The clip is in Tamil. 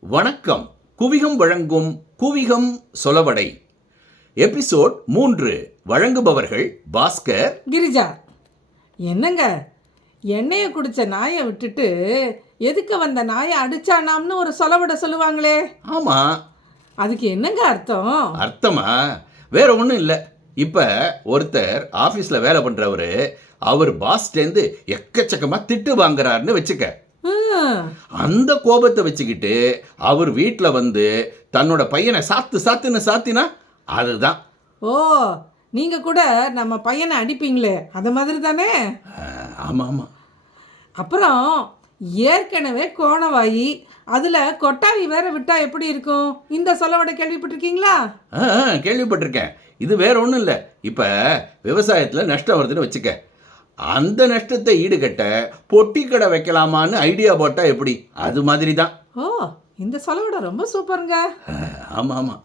வணக்கம். குவிகம் வழங்கும் குவிகம் சொலவடை. எபிசோட் மூன்று. வழங்குபவர்கள் பாஸ்கர். கிரிஜா என்னங்க? எண்ணெயை குடிச்ச நாயை விட்டுட்டு எதுக்கு வந்த நாயை அடிச்சானாம்னு ஒரு சொலவிட சொல்லுவாங்களே? ஆமா. அதுக்கு என்னங்க அர்த்தம்? அர்த்தமா? வேற ஒன்றும் இல்லை. இப்போ ஒருத்தர் ஆஃபீஸில் வேலை பண்ணுறவர் அவர் பாஸ்டேந்து எக்கச்சக்கமாக திட்டு வாங்குறாருன்னு வச்சுக்க. அந்த கோபத்தை வச்சுக்கிட்டு அவர் வீட்டில் வந்து தன்னோட பையனை சாத்து சாத்துன்னு சாத்தினா அதுதான். ஓ நீங்க கூட நம்ம பையனை அடிப்பீங்களே அது மாதிரி தானே? அஹ், ஆமா ஆமாம் அப்புறம் ஏற்கனவே கோணவாயி அதில் கொட்டாவி வேற விட்டா எப்படி இருக்கும்? இந்த சொலவடை கேள்விப்பட்டிருக்கீங்களா? கேள்விப்பட்டிருக்கேன். இது வேற ஒன்றும் இல்லை. இப்போ விவசாயத்தில் நஷ்டம் வருதுன்னு வச்சுக்க. அந்த நஷ்டத்தை ஈடுகட்ட பொட்டி கடை வைக்கலாமான்னு ஐடியா போட்டால் எப்படி? அது மாதிரி தான் ஓ இந்த சொலவடை ரொம்ப சூப்பருங்க. ஆமாம் ஆமாம்.